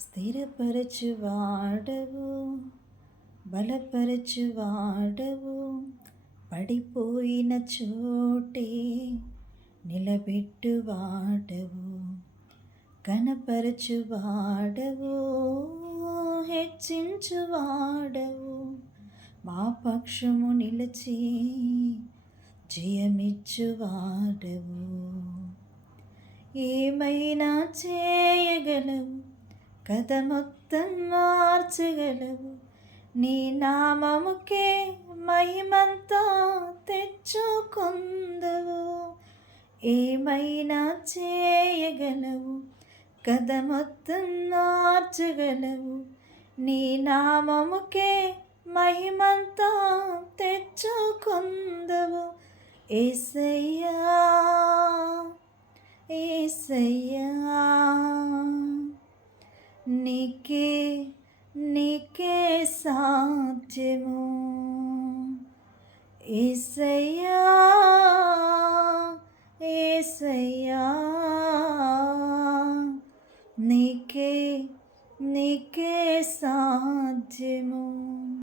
స్థిరపరచువాడవు, బలపరచువాడవు, పడిపోయిన చోటే నిలబెట్టువాడవు, కనపరచువాడవు, హెచ్చించువాడవు, మా పక్షము నిలిచి జయమిచ్చువాడవు. ఏమైనా చేయగలవు, కథ మొత్తం మార్చగలవు, నీ నామముకే మహిమంతా తెచ్చుకొందవు. ఏమైనా చేయగలవు, కథ మొత్తం మార్చగలవు, నీ నామముకే మహిమంతా తెచ్చుకొందవు. యేసయ్యా యేసయ్యా, నీకే నీకే సాధ్యము. యేసయ్యా యేసయ్యా, నీకే నీకే సాధ్యము.